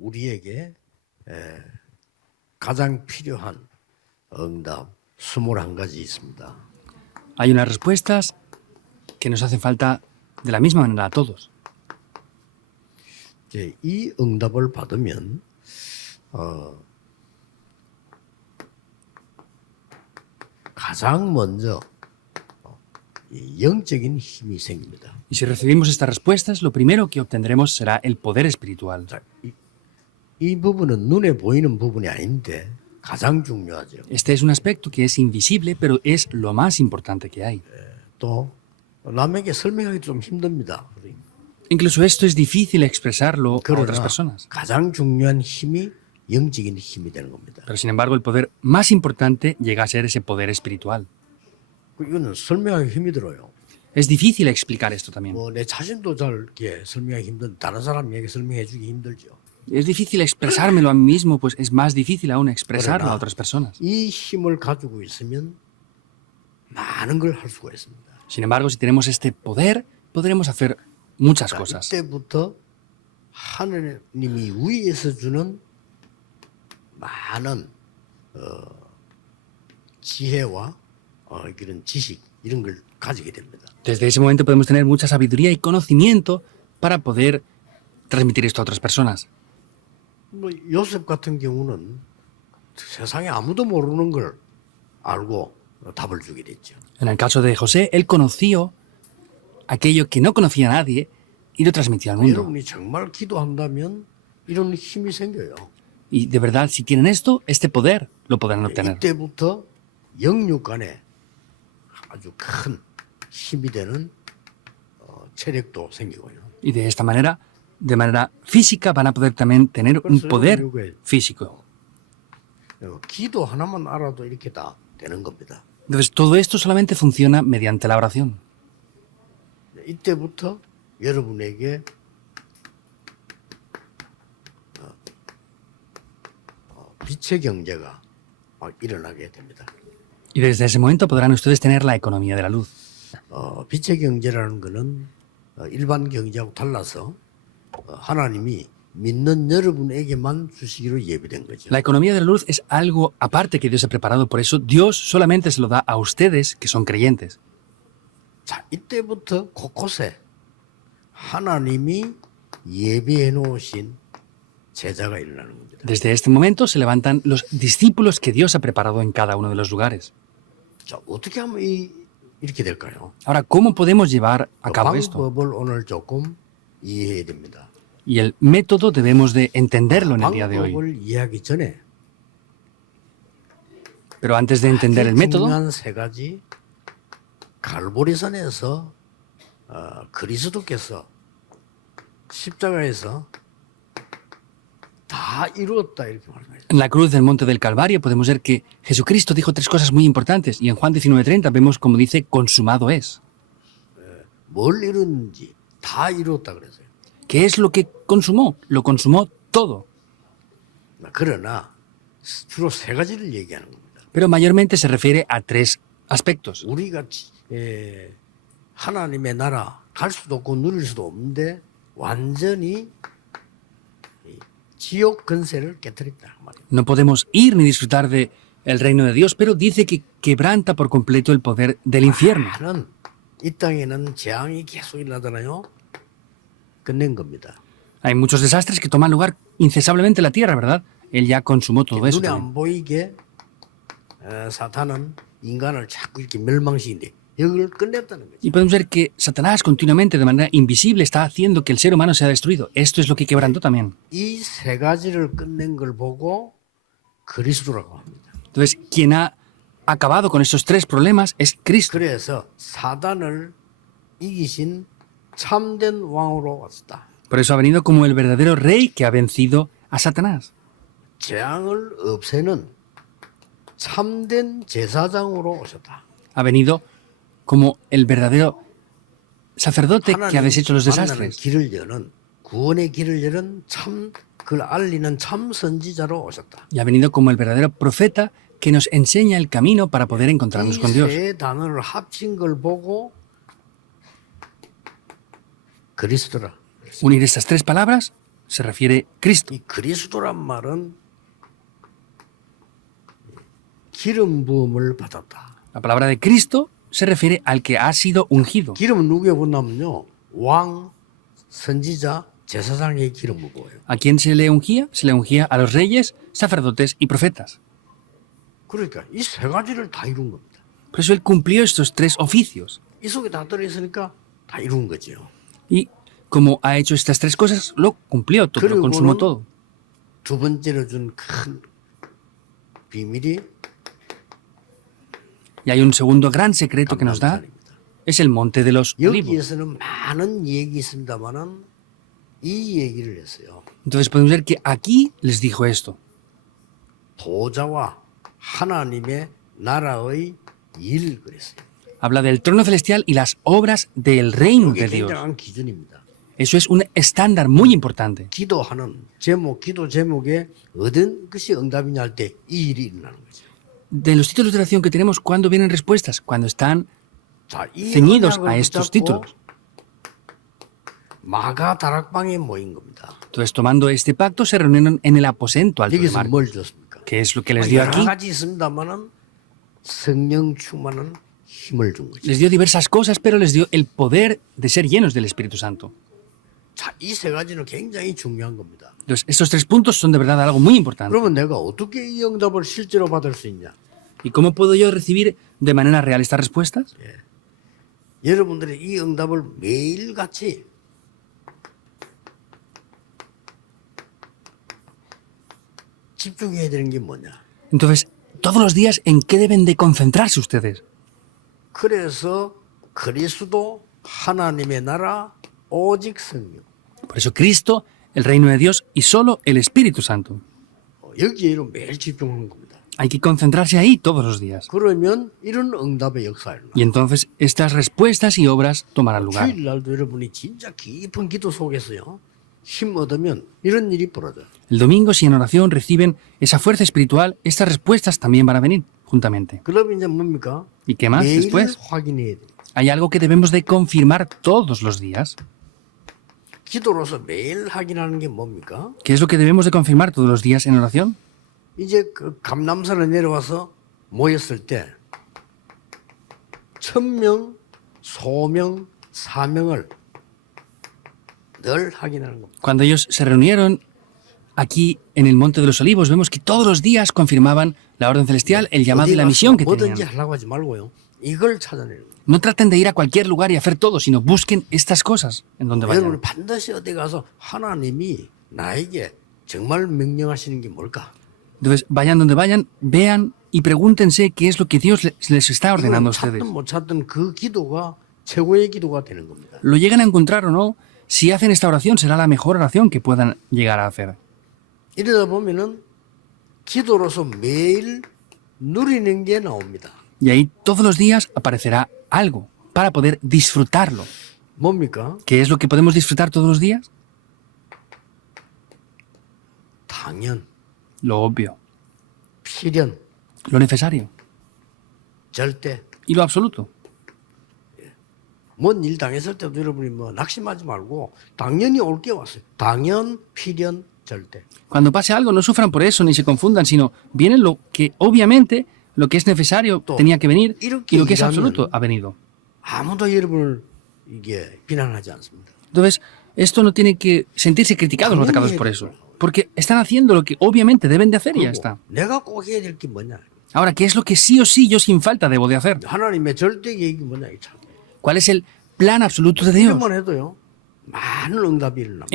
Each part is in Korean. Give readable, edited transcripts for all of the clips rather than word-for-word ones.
우리에게 가장 필요한 응답 21가지 있습니다. Hay unas respuestas que nos hacen falta de la misma manera a todos. 이제 이 응답을 받으면 가장 먼저 이 영적인 힘이 생깁니다. Y si recibimos estas respuestas, lo primero que obtendremos será el poder espiritual. 자, 이 부분은 눈에 보이는 부분이 아닌데 가장 중요하죠. Este es un aspecto que es invisible, pero es lo más importante que hay. 또 남에게 설명하기 좀 힘듭니다. Incluso esto es difícil expresarlo a otras 그러나 personas. 가장 중요한 힘이 영적인 힘이 되는 겁니다. Pero sin embargo, el poder más importante llega a ser ese poder espiritual. 이거는 설명하기 힘이 들어요. Es difícil explicar esto también. 뭐 내 자신도 잘 이렇게 설명하기 힘든 다른 사람에게 설명해 주기 힘들죠. Es difícil expresármelo a mí mismo, pues es más difícil aún expresarlo a otras personas. 이 힘을 가지고 있으면 많은 걸 할 수가 있습니다. Sin embargo, si tenemos este poder, podremos hacer muchas cosas. 이때부터 하나님이 위에서 주는 많은 지혜와 이런 지식 이런 걸 가지게 됩니다. Desde ese momento podemos tener mucha sabiduría y conocimiento para poder transmitir esto a otras personas. 뭐 요셉 같은 경우는 세상에 아무도 모르는 걸 알고 답을 주게 됐죠. En el caso de José, él conoció aquello que no conocía nadie y lo transmitió al mundo. 여러분이 정말 기도한다면 이런 힘이 생겨요. Y de verdad, si tienen esto, este poder lo podrán obtener. 이때부터 영육 간에 아주 큰 힘이 되는 체력도 생기고요. Y de esta manera, de manera física, van a poder también tener un poder físico. 기도 하나만 알아도 이렇게 다 되는 겁니다. Entonces, todo esto solamente funciona mediante la oración. 이때부터 여러분에게 빛의 경제가 일어나게 됩니다. Y desde ese momento podrán ustedes tener la economía de la luz. 빛의 경제라는 것은 일반 경제하고 달라서 하나님이 믿는 여러분에게만 주시기로 예비된 거죠. La economía de la luz es algo aparte que Dios ha preparado, por eso Dios solamente se lo da a ustedes que son creyentes. 자, 이때부터 곳곳에 하나님이 예비해 놓으신 제자가 일어나는 겁니다. Desde este momento se levantan los discípulos que Dios ha preparado en cada uno de los lugares. 자, 어떻게 하면 이렇게 될까요? Ahora, ¿cómo podemos llevar a cabo esto? 방법을 오늘 조금 이해해야 됩니다. Y el método debemos de entenderlo en el día de hoy. 방법을 이해하기 전에 Pero antes de entender el método, 중요한 세 가지 갈보리산에서 그리스도께서 십자가에서 다 이루었다 이렇게 말합니다. en la cruz del monte del Calvario podemos ver que Jesucristo dijo tres cosas muy importantes y en Juan 19:30 vemos como dice consumado es. 뭘 이루는지 다 이루었다 그랬어요. ¿Qué es lo que consumó? Lo consumó todo. 그러나 주로 세 가지를 얘기하는 겁니다. Pero mayormente se refiere a tres aspectos. 우리가 하나님의 나라 갈 수도 없고 누릴 수도 없는데 완전히 지옥 근세를 깨뜨렸다 말이에요. No podemos ir ni disfrutar de el reino de Dios, pero dice que quebranta por completo el poder del infierno. 많은 이 땅에는 재앙이 계속 일어나잖아요. 끝낸 겁니다. Hay muchos desastres que toman lugar incesablemente en la tierra, ¿verdad? Él ya consumó todo eso. 눈에 también. 안 보이게 사탄은 인간을 자꾸 이렇게 멸망시키는데 여기를 끝냈다는 거죠. Y podemos ver que Satanás continuamente, de manera invisible, está haciendo que el ser humano sea destruido. Esto es lo que quebrantó también. 이 세 가지를 끝낸 걸 보고 그리스도라고 합니다. Entonces, quien ha acabado con estos tres problemas es Cristo. 그래서 사단을 이기신 참된 왕으로 왔다. Por eso ha venido como el verdadero rey que ha vencido a Satanás. 재앙을 없애는 참된 제사장으로 오셨다. Ha venido como el verdadero sacerdote que ha deshecho los 만나는 desastres. 길을 여는 구원의 길을 여는 참 그걸 알리는 참 선지자로 오셨다. Y ha venido como el verdadero profeta que nos enseña el camino para poder encontrarnos con Dios. 이 세 단어를 합친 걸 보고 그리스도라. Unir estas tres palabras se refiere Cristo. 이 그리스도란 말은 기름 부음을 받았다. La palabra de Cristo se refiere al que ha sido ungido. 기름은 누구에 붓냐면요. 왕, 선지자, 제사장의 기름을 부어요. ¿A quién se le ungía? Se le ungía a los reyes, sacerdotes y profetas. 그러니까 이 세 가지를 다 이룬 겁니다. Por eso él cumplió estos tres oficios. 이 속에 다 들어있으니까 다 이룬 거죠. Y como ha hecho estas tres cosas, lo cumplió todo, lo consumó todo. 두 번째로 준 큰 비밀이 Y hay un segundo gran secreto que nos da, 감람산입니다. es el monte de los olivos. 여기에서는 많은 얘기 있습니다만은 이 얘기를 했어요. Entonces podemos ver que aquí les dijo esto. 보좌와 하나님의 나라의 일 그랬어요. Habla del trono celestial y las obras del reino 이게 de Dios. 굉장한 기준입니다. Eso es un estándar muy importante. 기도하는 제목, 기도 제목에 어떤 것이 응답이냐 할 때 이 일이 일어나는 거죠. De los títulos de oración que tenemos, ¿cuándo vienen respuestas? Cuando están 자, 이 ceñidos 언약을 a estos 붙잡고 títulos. 마가 다락방에 모인 겁니다. Entonces, tomando este pacto, se reunieron en el aposento alto de 여기서 Marcos. 뭘 줬습니까? ¿Qué es lo que les dio 여러 aquí? 가지 있습니다만은 성령 충만한 힘을 준 거죠. Les dio diversas cosas, pero les dio el poder de ser llenos del Espíritu Santo. 자, 이 세 가지는 굉장히 중요한 겁니다. Entonces, estos tres puntos son de verdad algo muy importante. 그러면 내가 어떻게 이 응답을 실제로 받을 수 있냐? ¿Y cómo puedo yo recibir de manera real estas respuestas? 여러분들이 이 응답을 매일같이 집중해야 되는 게 뭐냐? Entonces, todos los días, ¿en qué deben de concentrarse ustedes? 그래서 그리스도 하나님의 나라 오직 성령 Por eso Cristo, el reino de Dios y solo el Espíritu Santo. 여기에 매일 집중하는 겁니다. Hay que concentrarse ahí todos los días. 그러면 이런 응답의 역사가 일어나. Y entonces estas respuestas y obras tomarán lugar. 주일날도 여러분이 진짜 깊은 기도 속에서요 힘 얻으면 이런 일이 벌어져요. El domingo, si en oración reciben esa fuerza espiritual, estas respuestas también van a venir juntamente. 그러면 이제 뭡니까? ¿Y qué más 매일 después? 확인해야 돼요. Hay algo que debemos de confirmar todos los días. 기도로서 매일 확인하는 게 뭡니까? ¿Qué es lo que debemos de confirmar todos los días en oración? 이제 그 감람산에 내려와서 모였을 때 1000명, 소명, 사명을 늘 확인하는 겁니다. Cuando ellos se reunieron aquí en el Monte de los Olivos, vemos que todos los días confirmaban la orden celestial, el llamado y la misión que 뭐든지 tenían. 하려고 하지 말고요. 이걸 찾아내는 거예요. No traten de ir a cualquier lugar y hacer todo, sino busquen estas cosas en donde 여러분 vayan. 반드시 어디 가서 하나님이 나에게 정말 명령하시는 게 뭘까? Entonces, vayan donde vayan, vean y pregúntense qué es lo que Dios les está ordenando a 이걸 ustedes. 찾든 못 찾든 그 기도가 최고의 기도가 되는 겁니다. Lo llegan a encontrar o no, si hacen esta oración será la mejor oración que puedan llegar a hacer. 이러다 보면은 기도로서 매일 누리는 게 나옵니다. Y ahí todos los días aparecerá algo para poder disfrutarlo. 뭡니까? ¿Qué es lo que podemos disfrutar todos los días? 당연, Lo obvio, 필연, lo necesario 절대. y lo absoluto. 뭔 일 당했을 때도 여러분이 뭐 낙심하지 말고 당연히 올 게 왔어요. 당연, 필연, 절대. Cuando pase algo, no sufran por eso ni se confundan, sino viene lo que obviamente, lo que es necesario tenía que venir y lo que es absoluto ha venido. 아무도 여러분을 이게 비난하지 않습니다. Entonces, esto no tiene que sentirse criticados los atacados por eso, porque están haciendo lo que obviamente deben de hacer y ya está. 내가 꼭 해야 될 게 뭐냐? Ahora, ¿qué es lo que sí o sí yo sin falta debo de hacer? 하나님의 절대 계획이 뭐냐? 이 참. ¿Cuál es el plan absoluto de Dios? 이것만 해도요. 많은 응답이 일어납니다.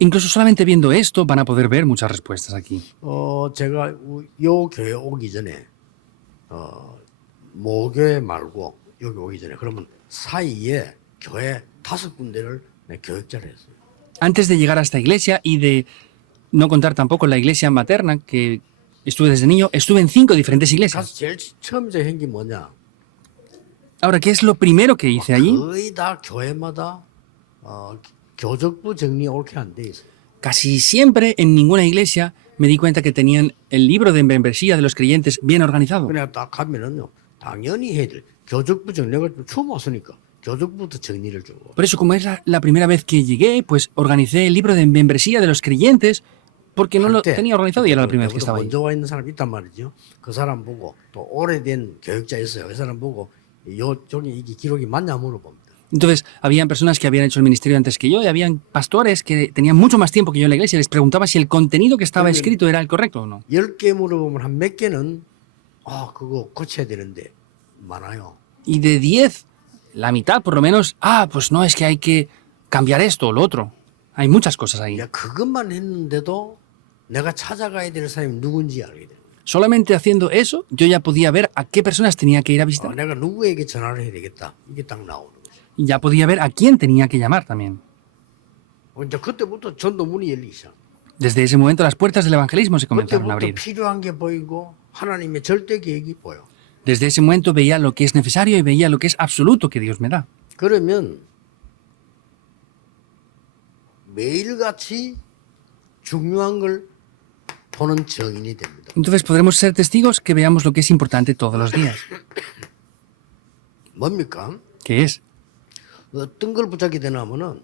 Incluso solamente viendo esto van a poder ver muchas respuestas aquí. 제가 요 교회 오기 전에 모교회 말고 여기 오기 전에 그러면 사이에 교회 5군데를 내 교육자를 했어요. Antes de llegar a esta iglesia y de no contar tampoco la iglesia materna que estuve desde niño, estuve en 5 diferentes 가서 iglesias. 제일 처음 제가 한 게 뭐냐? Ahora, ¿qué es lo primero que hice allí? 거의 다 교회마다 교적부 정리 옳게 안 돼 있어요. Casi siempre en ninguna iglesia me di cuenta que tenían el libro de membresía de los creyentes bien organizado. 그냥 딱 가면은요. 당연히 해야 될 교적부 정리가 처음 왔으니까 교적부터 정리를 주고. Por eso, como es la primera vez que llegué, pues organicé el libro de membresía de los creyentes, porque no lo 할 때 tenía organizado y era la primera vez que 여기서 estaba ahí. 먼저 와 있는 사람이 있단 말이죠. 그 사람 보고 또 오래된 교육자 있어요. 그 사람 보고 요쪽에 이게 기록이 맞냐 물어봅니다. Entonces, habían personas que habían hecho el ministerio antes que yo y habían pastores que tenían mucho más tiempo que yo en la iglesia y les preguntaba si el contenido que estaba escrito era el correcto o no. 10개 물어보면 한 몇 개는 그거 고쳐야 되는데 많아요. Y de 10, la mitad por lo menos, pues no, es que hay que cambiar esto o lo otro. Hay muchas cosas ahí. 야, 그것만 했는데도 내가 찾아가야 될 사람이 누군지 알게 돼요. Solamente haciendo eso, yo ya podía ver a qué personas tenía que ir a visitar. 내가 누구에게 전화를 해야 되겠다. 이게 딱 나오는 거죠. Y ya podía ver a quién tenía que llamar también. 이제 그때부터 전도 문이 열리기 시작. Desde ese momento las puertas del evangelismo se comenzaron a 그때부터 abrir. 필요한 게 보이고 하나님의 절대 계획이 보여. Desde ese momento veía lo que es necesario y veía lo que es absoluto que Dios me da. 그러면 매일같이 중요한 걸 보는 증인이 됩니다. Entonces podremos ser testigos que veamos lo que es importante todos los días. 뭡니까? ¿Qué es? 어떤 걸 붙잡게 되냐면은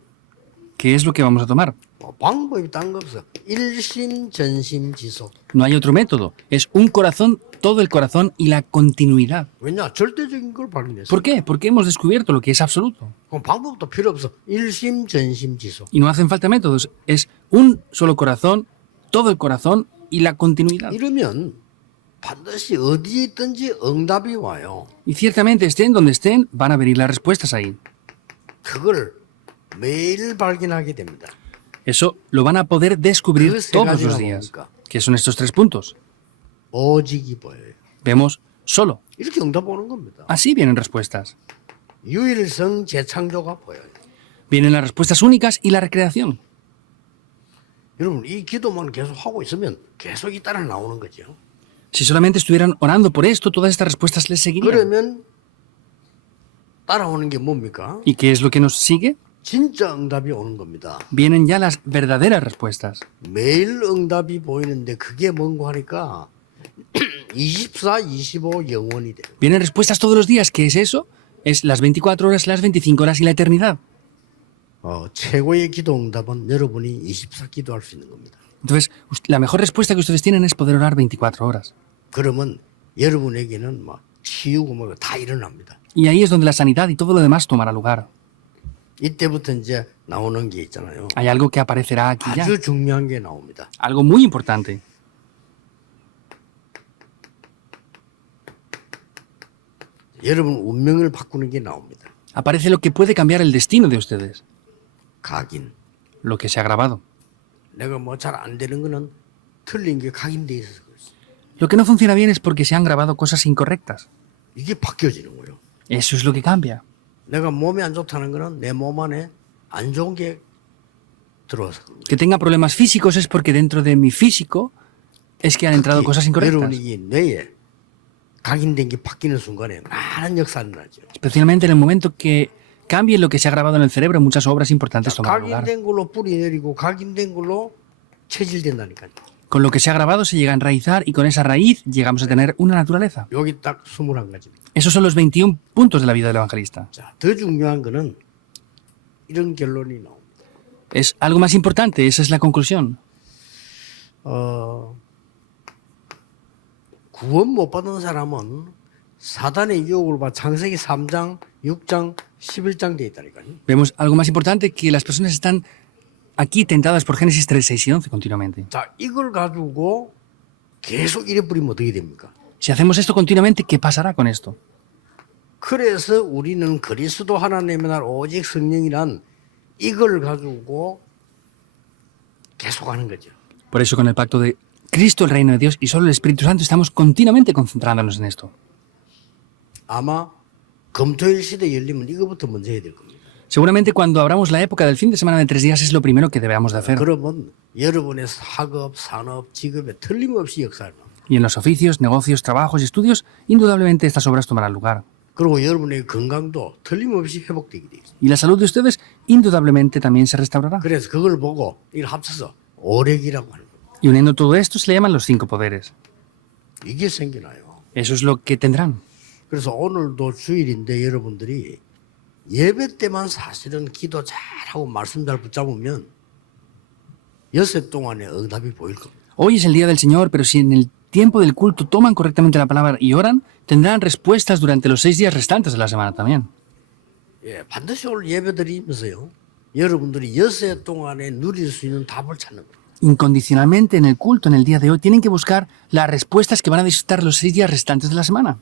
¿Qué es lo que vamos a tomar? 방법이 딴 거 없어. 일심전심지속. No hay otro método. Es un corazón, todo el corazón y la continuidad. 왜냐? 절대적인 걸 발견했어. ¿Por qué? Porque hemos descubierto lo que es absoluto. 그럼 방법도 필요 없어. 일심전심지속. Y no hacen falta métodos. Es un solo corazón, todo el corazón y la continuidad. 이러면 반드시 어디에 있든지 응답이 와요. Y ciertamente estén donde estén, van a venir las respuestas ahí. 그걸 매일 발견하게 됩니다. Eso lo van a poder descubrir 그 세 todos los 가지가 días. 뭡니까? ¿Qué son estos 3 puntos? 오직이 보여요. Vemos solo. 이렇게 응답 오는 겁니다. Así vienen respuestas. 유일성 재창조가 보여요. Vienen las respuestas únicas y la recreación. 여러분 이 기도만 계속 하고 있으면 계속 이 따라 나오는 거죠. Si solamente estuvieran orando por esto, todas estas respuestas les seguirían. 그러면 따라오는 게 뭡니까? ¿Y qué es lo que nos sigue? 진짜 응답이 오는 겁니다. Vienen ya las verdaderas respuestas. 매일 응답이 보이는데 그게 뭔고 하니까 24, 25 영원이 돼요. Vienen respuestas todos los días. ¿Qué es eso? Es las 24 horas, las 25 horas y la eternidad. 최고의 기도 응답은 여러분이 24 기도할 수 있는 겁니다. Entonces, la mejor respuesta que ustedes tienen es poder orar 24 horas. 그러면 여러분에게는 막 치유고 뭐 다 일어납니다. Y ahí es donde la sanidad y todo lo demás tomará lugar. 이때부터 이제 나오는 게 있잖아요. Hay algo que aparecerá aquí ya. 아주 중요한 게 나옵니다. Algo muy importante. 여러분 운명을 바꾸는 게 나옵니다. Aparece lo que puede cambiar el destino de ustedes. 각인. Lo que se ha grabado. 내가 뭐 잘 안 되는 거는 틀린 게 각인돼 있어서 그렇지. Lo que no funciona bien es porque se han grabado cosas incorrectas. 이게 바뀌어지는 거예요. Eso es lo que cambia. 내가 몸이 안 좋다는 거는 내 몸 안에 안 좋은 게 들어와서 그런 거예요. Que tenga problemas físicos es porque dentro de mi físico es que han entrado cosas incorrectas. 여러분이 이 뇌에 각인된 게 바뀌는 순간에 많은 역사가 일어나죠. Especialmente en el momento que cambie lo que se ha grabado en el cerebro, muchas obras importantes tomarán lugar. 각인된 걸로 뿌리 내리고 각인된 걸로 체질된다니까요. Con lo que se ha grabado se llega a enraizar y con esa raíz llegamos a tener una naturaleza. 여기 딱 21가지입니다. Esos son los 21 puntos de la vida del evangelista. 자, 더 중요한 거는 이런 결론이 나옵니다. Es algo más importante, esa es la conclusión. 구원 못 받은 사람은 사단의 유혹을 받아 창세기 3장, 6장, 11장 돼 있다니까요. Vemos algo más importante, que las personas están aquí tentadas por Génesis 3, 6 y 11 continuamente. 자, 이걸 가지고 계속 이래 뿌리면 어떻게 됩니까? Si hacemos esto continuamente, ¿qué pasará con esto? 그래서 우리는 그리스도 하나님의 날 오직 성령이란 이걸 가지고 계속 하는 거죠. Por eso con el pacto de Cristo, el reino de Dios y solo el Espíritu Santo estamos continuamente concentrándonos en esto. 아마 금토일 시대 열리면 이거부터 먼저 해야 될 겁니다. Seguramente cuando abramos la época del fin de semana de 3 días es lo primero que debemos de hacer. 그러면 여러분의 학업, 산업, 직업에 틀림없이 역사를 합니다. Y en los oficios, negocios, trabajos y estudios, indudablemente estas obras tomarán lugar. 그리고 여러분의 건강도 틀림없이 회복되게 돼 있어요. Y la salud de ustedes indudablemente también se restaurará. 그래서 그걸 보고 이걸 합쳐서 오력이라고 하는 겁니다. Y uniendo todo esto se le llaman los 5 poderes. 이게 생겨나요. Eso es lo que tendrán. 그래서 오늘도 주일인데 여러분들이 예배 때만 사실은 기도 잘하고 말씀 잘 붙잡으면 엿새 동안에 응답이 보일 겁니다. Hoy es el día del Señor, pero si en el tiempo del culto toman correctamente la palabra y oran, tendrán respuestas durante los 6 días restantes de la semana también. 예, 반드시 오늘 예배 드리면서요. 여러분들이 엿새 동안에 누릴 수 있는 답을 찾는 거예요. Incondicionalmente en el culto, en el día de hoy, tienen que buscar las respuestas que van a disfrutar los 6 días restantes de la semana.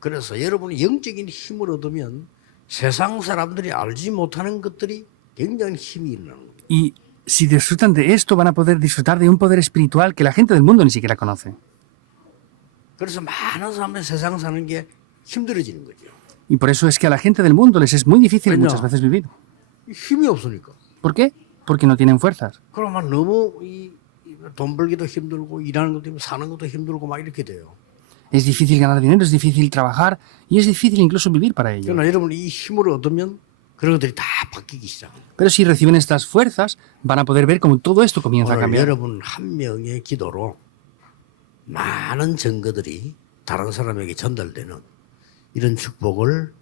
그래서 여러분이 영적인 힘을 얻으면 세상 사람들이 알지 못하는 것들이 굉장히 힘이 있는 겁니다. Y si disfrutan de esto, van a poder disfrutar de un poder espiritual que la gente del mundo ni siquiera conoce. 그래서 많은 사람들이 세상 사는 게 힘들어지는 거죠. Y por eso es que a la gente del mundo les es muy difícil Bueno. muchas veces vivir. 힘이 없으니까. ¿Por qué? Porque no tienen fuerzas. 그러면 너무 돈 벌기도 힘들고 일하는 것도 힘들고 사는 것도 힘들고 막 이렇게 돼요. Es difícil ganar dinero, es difícil trabajar y es difícil incluso vivir para ello. 그러나 여러분이 이 힘을 얻으면 그런 것들이 다 바뀌기 시작합니다. Pero si reciben estas fuerzas, van a poder ver cómo todo esto comienza a 오늘 cambiar. 여러분 한 명의 기도로 많은 증거들이 다른 사람에게 전달되는 이런 축복을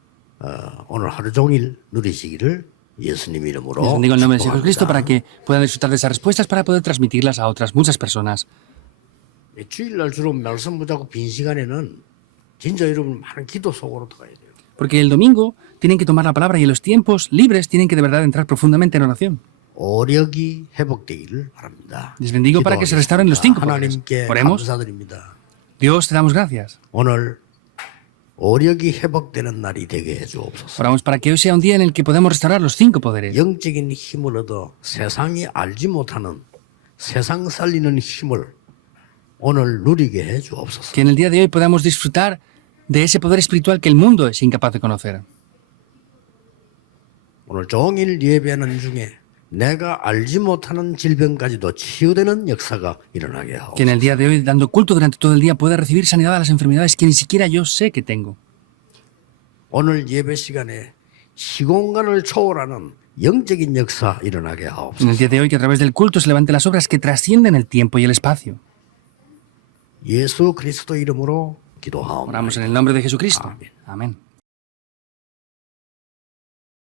오늘 하루 종일 누리시기를 예수님 이름으로 Les bendigo en nombre de 축복합니다. Jesucristo para que puedan disfrutar de esas respuestas para poder transmitirlas a otras muchas personas. 주일날 주로 말씀 붙잡고 빈 시간에는 진짜 여러분 많은 기도 속으로 들어가야 돼요. Porque el domingo tienen que tomar la palabra y en los tiempos libres tienen que de verdad entrar profundamente en oración. 오력이 회복되기를 바랍니다. Les bendigo para que se restauren los 5 poderes. 하나님께 Oremos. 감사드립니다. Dios, te damos gracias. 오늘 오력이 회복되는 날이 되게 해주옵소서. Oramos para que hoy sea un día en el que podamos restaurar los 5 poderes. 영적인 힘을 얻어 세상이 알지 못하는 세상 살리는 힘을 오늘 누리게 해주옵소서. Que en el día de hoy podamos disfrutar de ese poder espiritual que el mundo es incapaz de conocer. 오늘 종일 예배하는 중에 내가 알지 못하는 질병까지도 치유되는 역사가 일어나게 하옵소서. Que en el día de hoy, dando culto durante todo el día, pueda recibir sanidad a las enfermedades que ni siquiera yo sé que tengo. 오늘 예배 시간에 시공간을 초월하는 영적인 역사 일어나게 En 하옵소서. el día de hoy, que a través del culto se levanten las obras que trascienden el tiempo y el espacio. 예수 그리스도 이름으로 기도하옵나이다. Oramos en el nombre de Jesucristo. Amén.